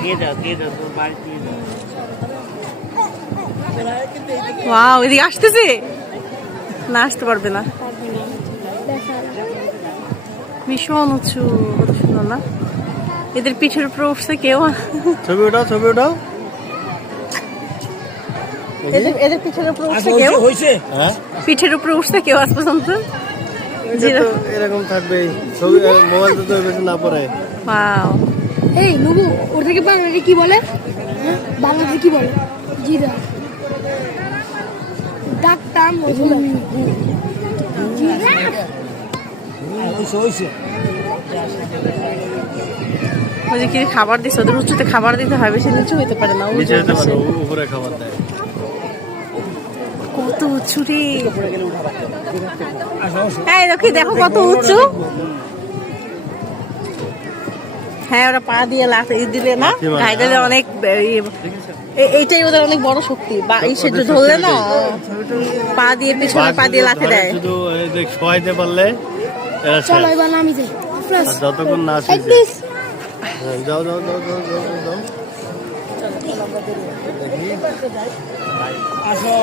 দিয়ে দাও দিয়ে দাও তোর বাড়ি দিয়ে দাও ওয়াও এদিকে আসতেছে? না আসতে পারবে না। ভীষণ উঁচু কত সুন্দর না? এদের পিঠের উপরে উঠছে কেউ? ছবি ওঠাও ছবি ওঠাও এদের পিঠের উপরে উঠছে কেউ? হ্যাঁ? পিঠের উপরে উঠছে কেউ আজ পর্যন্ত? এরকম থাকবে ছবি মোবাইল তো বেশি না পড়ে। ওয়াও। এই নুবু ওটাকে বাংলাদেশে কি বলে? হ্যাঁ? বাংলাদেশে কি বলে? জিরা। ডাকতাম ওই যে কি খাবার দিচ্ছে ওদের উঁচুতে খাবার দিতে হয় বেশি নিচু হইতে পারে না উপরে খাবার দেয়। কত উঁচু রে। হ্যাঁ দেখি দেখো কত উঁচু। হ্যাঁ ওরা পা দিয়ে লাফ এই দিলে না গায়ে দিলে অনেক এইটাই ওদের অনেক বড় শক্তি। বা এই সেদ্ধ ধরলে না পা দিয়ে পিছনে পা দিয়ে লাফে দেয়। শুধু এই যে পারলে চলো এবার নামি যাই। যতক্ষণ না. হ্যাঁ, যাও যাও যাও যাও যাও যাও, যাও। আসো।